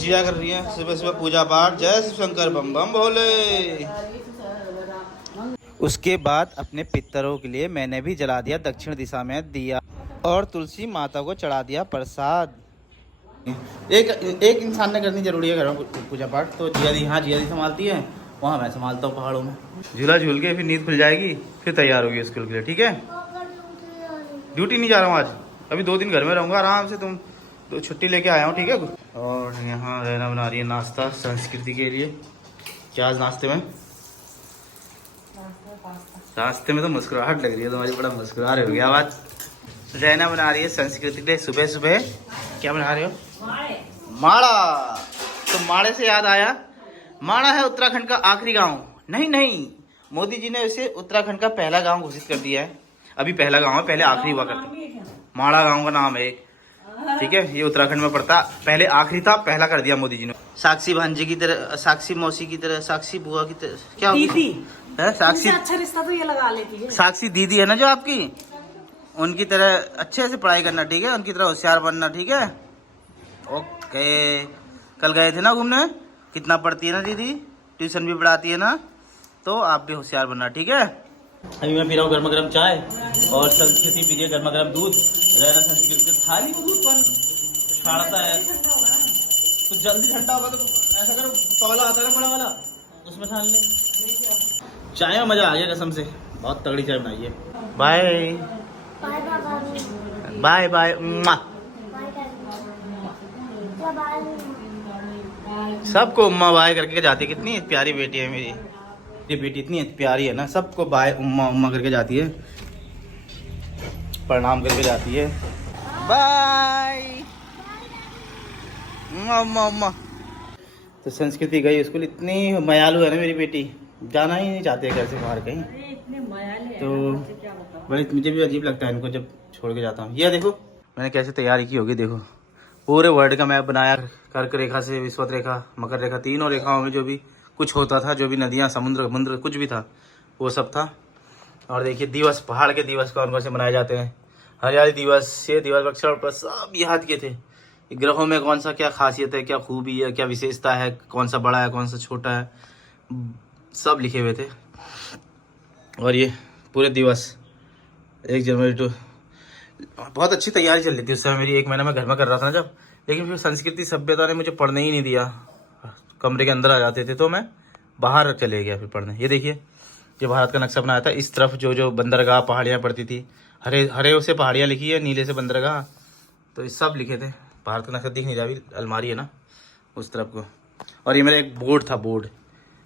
जिया कर रही है सुबह सुबह पूजा पाठ, जय शिव शंकर बम बम भोले। उसके बाद अपने पितरों के लिए मैंने भी जला दिया दक्षिण दिशा में दिया और तुलसी माता को चढ़ा दिया प्रसाद। एक इंसान ने करनी जरूरी है घरों पूजा पाठ, तो जिया दी, हाँ जिया दी संभालती है, वहाँ मैं संभालता हूँ पहाड़ों में। झूला झूल के फिर नींद खुल जाएगी, फिर तैयार होगी स्कूल के लिए। ठीक है, ड्यूटी नहीं जा रहा हूँ आज, अभी 2 दिन घर में रहूँगा आराम से। तुम तो छुट्टी लेके आया हूँ। ठीक है। और यहाँ रहना बना रही है नाश्ता संस्कृति के लिए। क्या आज नाश्ते में? नाश्ते में तो मुस्कुराहट लग रही है तुम्हारी, बड़ा मुस्कुरा रहे हो गया आवाज। रहना बना रही है संस्कृति के लिए सुबह सुबह। क्या बना रहे हो? माड़ा। तो माड़े से याद आया, माड़ा है उत्तराखंड का आखिरी गांव। नहीं, मोदी जी ने इसे उत्तराखंड का पहला गांव घोषित कर दिया है। अभी पहला गांव है, पहले आखिरी हुआ करता। माड़ा गांव का नाम है एक। ठीक है, ये उत्तराखंड में पड़ता, पहले आखिरी था, पहला कर दिया मोदी जी ने। साक्षी भांजे की तरह, साक्षी मौसी की तरह, साक्षी बुआ की तरह, क्या दीदी है साक्षी। अच्छा रिश्ता तो ये लगा लेती है। साक्षी दीदी है ना जो आपकी, उनकी तरह अच्छे से पढ़ाई करना। ठीक है, उनकी तरह होशियार बनना। ठीक है, ओके। कल गए थे ना घूमने, कितना पढ़ती है ना दीदी, ट्यूशन भी पढ़ाती है ना, तो आप भी होशियार बनना। ठीक है। अभी मैं पी रहा हूँ गर्मा गर्म चाय और संस्कृति पीजिए गर्मा गर्म दूध। रहना संस्कृति थाली में दूध पर छाड़ता है तो जल्दी ठंडा होगा। तो ऐसा करो, तौला आता है ना बड़ा वाला, उसमें छान ले। चाय में मजा आ गया कसम से, बहुत तगड़ी चाय बनाई है। Bye bye bye. सबको उम्मा बाय करके जाती है। कितनी प्यारी बेटी है मेरी, ये बेटी इतनी प्यारी है ना, सबको बाय उम्मा उम्मा करके जाती है, प्रणाम करके जाती है। बाय उम्मा उम्मा। तो संस्कृति गई स्कूल, इतनी मयालू है ना मेरी बेटी, जाना ही नहीं चाहते घर से बाहर कहीं। तो बड़ी मुझे भी अजीब लगता है इनको जब छोड़ के जाता हूँ। ये देखो मैंने कैसे तैयारी की होगी, देखो पूरे वर्ल्ड का मैप बनाया, कर्क रेखा से विषुवत रेखा, मकर रेखा, तीनों रेखाओं में जो भी कुछ होता था, जो भी नदियाँ, समुद्र कुछ भी था, वो सब था। और देखिए दिवस, पहाड़ के दिवस कौन कौन से मनाए जाते हैं, हरियाली दिवस, ये दिवस, वृक्षारोपण पर सब याद किए थे। ग्रहों में कौन सा क्या खासियत है, क्या खूबी है, क्या विशेषता है, कौन सा बड़ा है, कौन सा छोटा है, सब लिखे हुए थे। और ये पूरे दिवस 1 जनवरी टू, बहुत अच्छी तैयारी चल रही थी उस समय मेरी। 1 महीना मैं घर में कर रहा था ना जब, लेकिन फिर संस्कृति सभ्यता ने मुझे पढ़ने ही नहीं दिया। कमरे के अंदर आ जाते थे तो मैं बाहर चले गया फिर पढ़ने। ये देखिए, ये भारत का नक्शा बनाया था, इस तरफ जो बंदरगाह पहाड़ियाँ पड़ती थी, हरे से पहाड़ियाँ लिखी है, नीले से बंदरगाह, तो ये सब लिखे थे। भारत का नक्शा दिख नहीं रहा, अभी अलमारी है ना उस तरफ को। और ये मेरा एक बोर्ड था, बोर्ड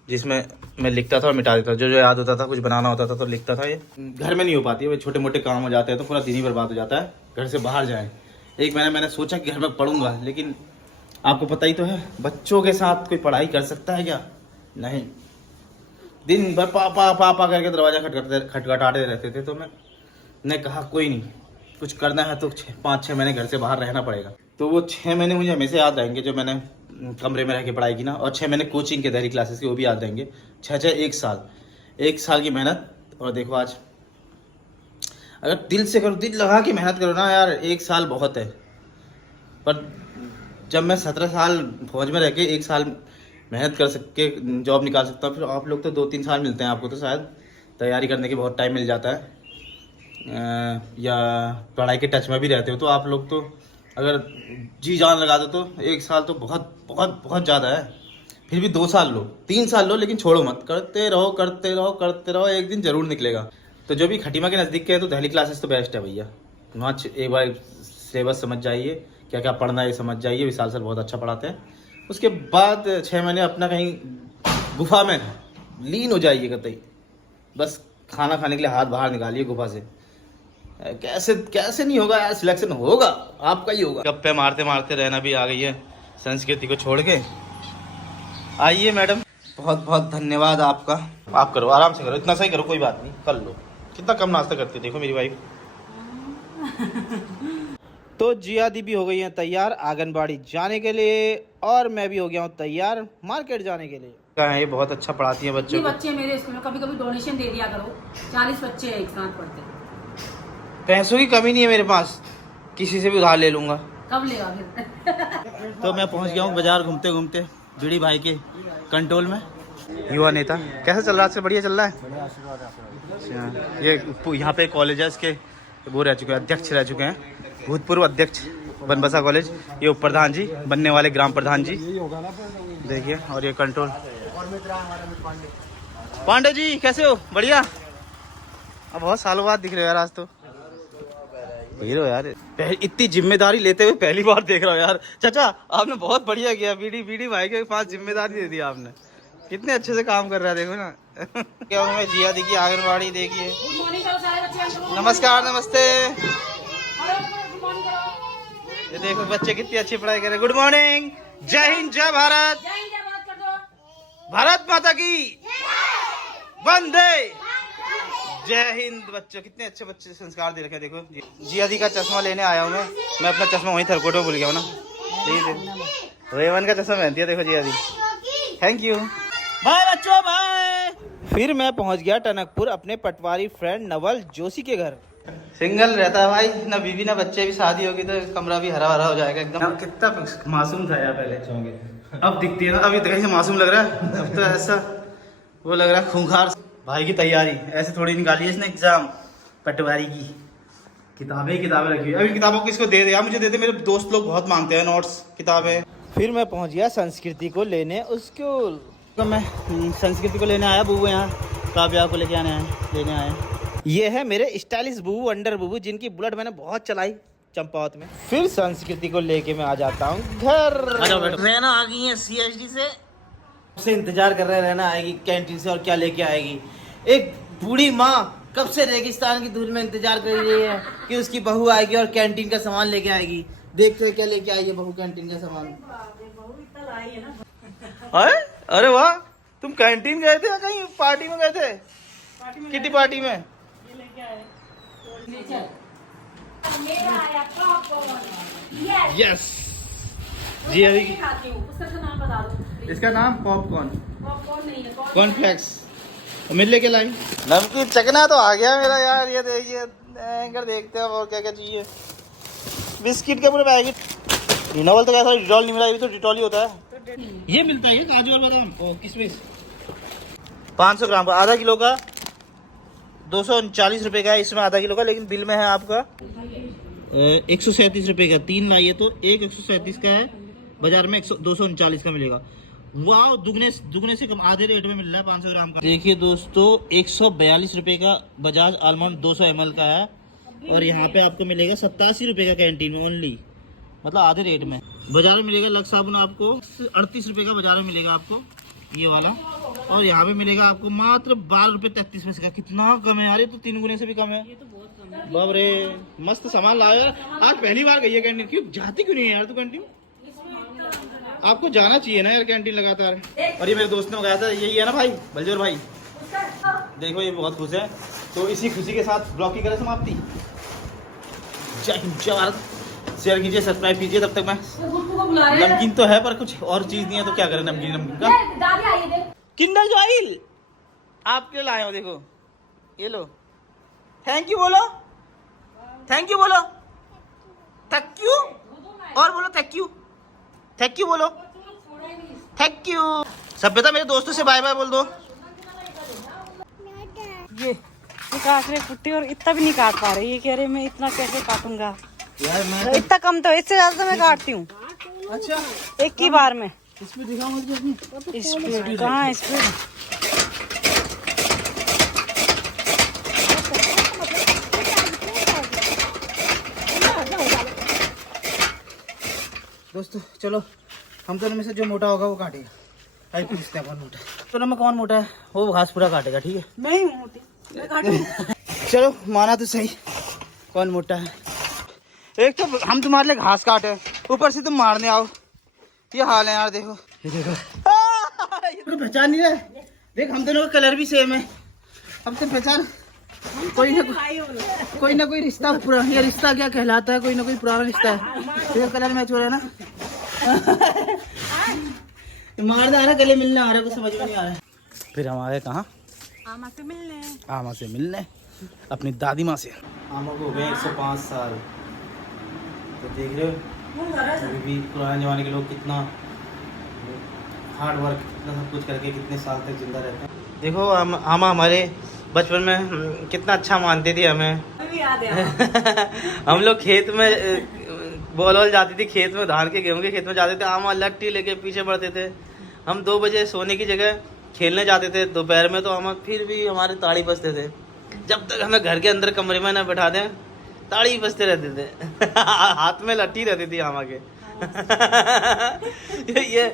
जिसमें मैं लिखता था और मिटा देता था, जो याद होता था, कुछ बनाना होता था तो लिखता था। ये घर में नहीं हो पाती है, छोटे मोटे काम हो जाते हैं तो पूरा दिन ही बर्बाद हो जाता है। घर से बाहर जाएं, 1 महीना मैंने सोचा कि घर में पढ़ूंगा, लेकिन आपको पता ही तो है बच्चों के साथ कोई पढ़ाई कर सकता है क्या? नहीं, दिन भर पापा पापा करके दरवाजा खटखटाते रहते थे। तो मैंने कहा कोई नहीं, कुछ करना है तो 5-6 महीने घर से बाहर रहना पड़ेगा। तो वो 6 महीने मुझे हमेशा याद रहेंगे जो मैंने कमरे में रह के पढ़ाई की ना, और 6 महीने कोचिंग के दहरी क्लासेस की, वो भी याद रहेंगे। 6 1 साल की मेहनत। और देखो आज अगर दिल से करो, दिल लगा के मेहनत करो ना यार, 1 साल बहुत है। पर जब मैं 17 साल फौज में रह के 1 साल मेहनत कर सके जॉब निकाल सकता हूँ, फिर आप लोग तो 2-3 साल मिलते हैं आपको, तो शायद तैयारी करने के बहुत टाइम मिल जाता है, या पढ़ाई के टच में भी रहते हो तो आप लोग, तो अगर जी जान लगा दो तो 1 साल तो बहुत बहुत बहुत ज़्यादा है। फिर भी 2 साल लो, 3 साल लो, लेकिन छोड़ो मत, करते रहो करते रहो करते रहो, एक दिन जरूर निकलेगा। तो जो भी खटीमा के नज़दीक के है तो दहली क्लासेस तो बेस्ट है भैया। वहाँ एक बार सिलेबस समझ जाइए, क्या क्या पढ़ना है समझ जाइए। विशाल सर बहुत अच्छा पढ़ाते हैं। उसके बाद 6 महीने अपना कहीं गुफा में लीन हो जाइए कतई, बस खाना खाने के लिए हाथ बाहर निकालिए गुफा से। कैसे नहीं होगा यार, सिलेक्शन होगा, आपका ही होगा। गप्पे मारते मारते रहना भी आ गई है संस्कृति को छोड़ के। आइए मैडम, बहुत बहुत धन्यवाद आपका। आप करो, आराम से करो, इतना सही करो, कोई बात नहीं, कर लो। कितना कम नाश्ता करती है देखो मेरी वाइफ। तो जिया दी भी हो गई है तैयार आंगनबाड़ी जाने के लिए, और मैं भी हो गया हूँ तैयार मार्केट जाने के लिए। कहाँ है ये, बहुत अच्छा पढ़ाती है बच्चों को। बच्चे मेरे स्कूल में कभी कभी डोनेशन दे दिया करो, 40 बच्चे एक साथ पढ़ते हैं। पैसों की कमी नहीं है मेरे पास, किसी से भी उधार ले लूंगा। कब लेगा फिर? तो मैं पहुंच गया हूँ बाजार घूमते घूमते बीड़ी भाई के कंट्रोल में। युवा नेता कैसा चल रहा है? आजकल बढ़िया चल रहा है। अच्छा, ये यहाँ पे कॉलेज है, इसके वो रह चुके हैं, अध्यक्ष रह चुके हैं, भूतपूर्व अध्यक्ष बनबसा कॉलेज। ये उप प्रधान जी बनने वाले, ग्राम प्रधान जी देखिए। और ये कंट्रोल पांडे जी कैसे हो? बढ़िया। अब बहुत सालों बाद दिख रहे हो यार आज तो। हीरो यार, इतनी जिम्मेदारी लेते हुए पहली बार देख रहा हूँ यार। चाचा आपने बहुत बढ़िया किया, बीडी भाई के पास जिम्मेदारी दे दी आपने। कितने अच्छे से काम कर रहा है, देखो ना। क्या हूँ जिया दी की आंगनबाड़ी देखिए। नमस्कार, नमस्ते। ये देखो बच्चे कितनी अच्छी पढ़ाई कर रहे हैं। गुड मॉर्निंग, जय हिंद, जय भारत, भारत माता की वंदे, जय हिंद। बच्चों कितने अच्छे बच्चे संस्कार दे रखे हैं। देखो जिया दी का चश्मा लेने आया हूँ मैं अपना चश्मा वहीं थरकोट में भूल गया हूँ ना। रेवन का चश्मा पहनती है, देखो जिया दी। थैंक यू, बाय बच्चों, बाय। फिर मैं पहुंच गया टनकपुर अपने पटवारी फ्रेंड नवल जोशी के घर। सिंगल रहता है भाई, ना बीवी ना बच्चे। भी शादी होगी तो कमरा भी हरा भरा हो जाएगा एकदम। कितना मासूम था यार पहले, अब दिखती है ना, अभी कहीं से मासूम लग रहा है। अब तो ऐसा वो लग रहा है खूंखार। भाई की तैयारी ऐसे थोड़ी निकाली है इसने एग्जाम। पटवारी की किताबें रखी है। अभी किताबों को किसको दे दे यार, मुझे दे दे, मेरे दोस्त लोग बहुत मांगते हैं नोट्स, किताबें। फिर मैं पहुंच गया संस्कृति को लेने स्कूल। तो मैं संस्कृति को लेने आया, बूबू यहाँ काव्या को लेने आया। ये है मेरे स्टाइलिश बूबू, अंडर बूबू, जिनकी बुलेट मैंने बहुत चलाई चंपावत में। फिर संस्कृति को लेके मैं आ जाता हूँ घर। रहना आ गई है CSD से इंतजार कर रहे हैं, रहना आएगी कैंटीन से और क्या लेके आएगी। एक बूढ़ी माँ कब से रेगिस्तान की धूल में इंतजार कर रही है कि उसकी बहू आएगी और कैंटीन का सामान लेके आएगी। देखते हैं क्या लेके आई है बहू कैंटीन का सामान। अरे वाह, तुम कैंटीन गए थे या कहीं पार्टी में गए थे? किटी पार्टी में। यस जी, अभी इसका नाम पॉपकॉर्न, कॉर्नफ्लेक्स। मिल लेके लाई नमकीन। चकना तो आ गया मेरा यार। ये देखिए एंकर, देखते हैं और क्या क्या चाहिए। बिस्किट के पूरे पैकेट। नवल तो कैसा डिटॉल नहीं मिला, ये तो डिटॉल ही होता है। ये मिलता है काजू और बादाम और किशमिश। 500 ग्राम का, आधा किलो का 239 रुपये का है इसमें, आधा किलो का। लेकिन बिल में है आपका 137 रुपये का। 3 लाइए तो 137 का है, बाजार में 239 का मिलेगा। वाह, दुगने से कम, आधे रेट में मिल रहा है 500 ग्राम का। देखिए दोस्तों 142 रुपये का बजाज आलमंड 200 ml का है। और यहाँ पे आपको मिलेगा 87 रुपये का कैंटीन में ओनली, मतलब आधे रेट में। बाजार में मिलेगा लक्स साबुन आपको 38 रुपये का बाजार में मिलेगा आपको ये वाला। और यहाँ पे मिलेगा आपको मात्र 12 रुपये 33 पैसे का। कितना कम है यार, ये तो 3 गुने से भी कम है। ये तो बहुत कम है। बाप रे, मस्त सामान लाया यार। आज पहली बार गई है कैंटीन। क्यों जाती क्यों नहीं है यार तू कैंटीन? आपको जाना चाहिए ना यार कैंटीन लगातार। और ये मेरे दोस्त ने मंगाया था, यही है ना भाई, बलजोर भाई। देखो ये बहुत खुश है। तो इसी खुशी के साथ ब्लॉग की करें समाप्ति। जय हिंद, जय भारत। शेयर कीजिए, सब्सक्राइब कीजिए। तब तक मैं नमकीन तो है पर कुछ और चीज नहीं है, तो क्या करें नमकीन का। किंडर जॉयल आपके लिए लाए हो, देखो ये लो। थैंक यू बोलो, थैंक यू बोलो, थैंक यू, और बोलो थैंक यू, थैंक यू बोलो, थैंक यू। सभ्यता मेरे दोस्तों से बाय बाय बोल दो। ये काट रहे पुट्टी और इतना भी नहीं काट पा रहे। ये कह रहे मैं इतना कैसे काटूंगा यार मैं तो इतना कम, तो इससे ज्यादा तो मैं काटती हूँ। अच्छा, एक ही बार में। इसमें दिखाओ मुझे अपनी स्पीड कहाँ है? स्पीड दोस्तों। चलो हम दोनों में से जो मोटा होगा वो काटेगा। भाई पूछते हैं कौन मोटा है। दोनों में कौन मोटा है, वो घास पूरा काटेगा, ठीक है? मैं ही मोटी, मैं काटूंगी। चलो माना तो सही, कौन मोटा है। एक तो हम तुम्हारे लिए घास काटे, ऊपर से तुम मारने आओ। ये हाल है यार, देखो ये देखो। पहचान नहीं रहे, देख हम दोनों का कलर भी सेम है। अब तो पहचान, कोई ना कोई रिश्ता पूरा। ये रिश्ता क्या कहलाता है? कोई ना कोई पुराना रिश्ता है। ये कलर मैच हो रहा है ना। मारना है ना, गले मिलने आ रहा है, कुछ समझ में नहीं आ रहा है। फिर हम आ गए कहाँ? आमा से मिलने। आमा से मिलने, अपनी दादी माँ से। आमा को हो गए 105 साल। तो देख रहे हो अभी भी पुराने ज़माने के लोग कितना हार्ड वर्क, कितना सब कुछ करके कितने साल तक जिंदा रहते हैं। देखो हम हमारे बचपन में कितना अच्छा मानते थे हमें। हम लोग खेत में बॉल वॉल जाती थी, खेत में धान के गेहूं के खेत में जाते थे, आमा लट्टी लेके पीछे बढ़ते थे। हम 2 बजे सोने की जगह खेलने जाते थे दोपहर में, तो हम फिर भी हमारे ताड़ी बजते थे। जब तक हमें घर के अंदर कमरे में न बैठा दें ताड़ी बजते रहते थे। हाथ में लट्टी रहती थी आमा के। ये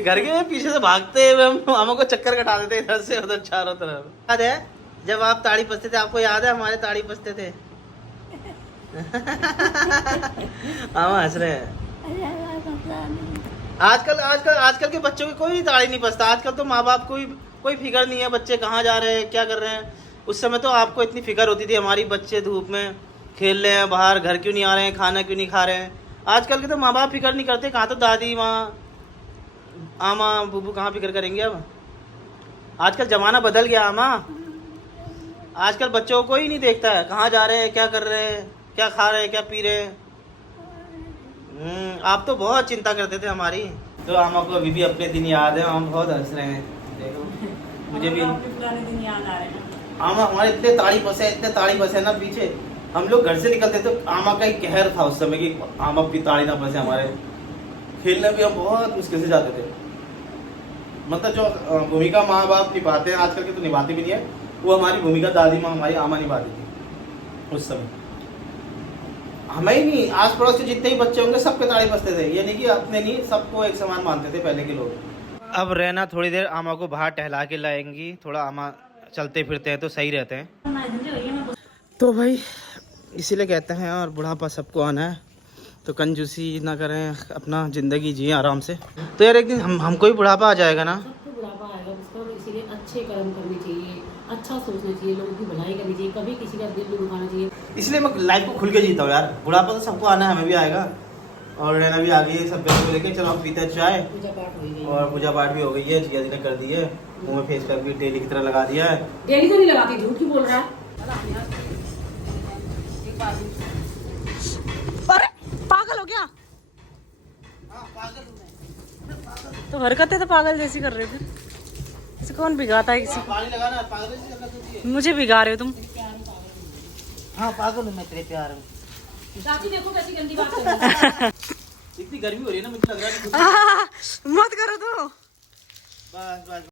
घर के पीछे से भागते हुए हम हमको चक्कर कटाते थे इधर से उधर चारों तरफ। याद है जब आप ताड़ी बजते थे? आपको याद है हमारे ताड़ी बजते थे? आमा हंस रहे हैं। आजकल के बच्चों की कोई ताड़ी नहीं बजता। आजकल तो माँ बाप को कोई फिक्र नहीं है बच्चे कहाँ जा रहे हैं, क्या कर रहे हैं। उस समय तो आपको इतनी फिक्र होती थी हमारी बच्चे धूप में खेल रहे हैं बाहर, घर क्यों नहीं आ रहे हैं, खाना क्यों नहीं खा रहे हैं। आजकल के तो माँ बाप फिक्र नहीं करते। कहाँ तो दादी माँ आमा बुबू कहाँ फिक्र करेंगे अब। आजकल ज़माना बदल गया आमा। आजकल बच्चों को कोई नहीं देखता है कहाँ जा रहे हैं, क्या कर रहे हैं, क्या खा रहे हैं, क्या पी रहे हैं। आप तो बहुत चिंता करते थे हमारी। तो आमा को अभी भी अपने दिन याद है, हम बहुत हंस रहे हैं। देखो मुझे भी पुराने दिन याद आ रहे हैं। आमा हमारे इतने ताड़ी बसे ना पीछे। हम लोग घर से निकलते तो आमा का ही कहर था उस समय कि आमा की ताड़ी ना बसे हमारे। खेलने भी हम बहुत मुश्किल से जाते थे। मतलब जो भूमिका माँ बाप निभाते हैं आजकल के तो निभाते भी नहीं है, वो हमारी भूमिका दादी माँ हमारी आमा निभाती थी उस समय। हमें ही नहीं, आस पड़ोस के जितने ही बच्चे होंगे सबके ताड़ी बजते थे। ये नहीं कि अपने नहीं, सबको एक समान मानते थे पहले के लोग। अब रहना थोड़ी देर आमा को बाहर टहला के लाएंगी, थोड़ा आमा चलते फिरते हैं तो सही रहते हैं। तो भाई इसीलिए कहते हैं और बुढ़ापा सबको आना है, तो कंजूसी ना करें, अपना ज़िंदगी जिए आराम से। तो यार एक दिन हमको ही बुढ़ापा आ जाएगा ना। सबको बुढ़ापा आएगा उसका, इसीलिए अच्छे कर्म करने चाहिए, अच्छा सोचना चाहिए, लोगों की भलाई करनी चाहिए, कभी किसी का दिल नहीं दुखाना चाहिए। इसलिए मैं लाइफ को खुल के जीता हूँ यार। बुढ़ापा तो सबको आना है, हमें भी आएगा। और रहना भी आ गई है सब को लेके। चलो हम पीते चाय, पूजा पाठ हो गई और पूजा पाठ भी हो गई है। जिया जी ने कर दी है, मुँह में फेस कर भी डेली की तरह लगा दिया है। डेली तो नहीं लगाती, झूठ क्यों बोल रहा है। अरे पागल हो गया? तो हरकतें तो पागल जैसी कर रहे थे। इसे कौन भिगाता है किसी पानी लगाना, पागल जैसी करना तुझे। को? मुझे भिगा रहे हो तुम। हाँ पागल हूँ मैं, तेरे प्यार में। चाची देखो कैसी गंदी बात कर रही है। इतनी गर्मी हो रही है ना, मुझे लग रहा है मत करो तो। बस बस।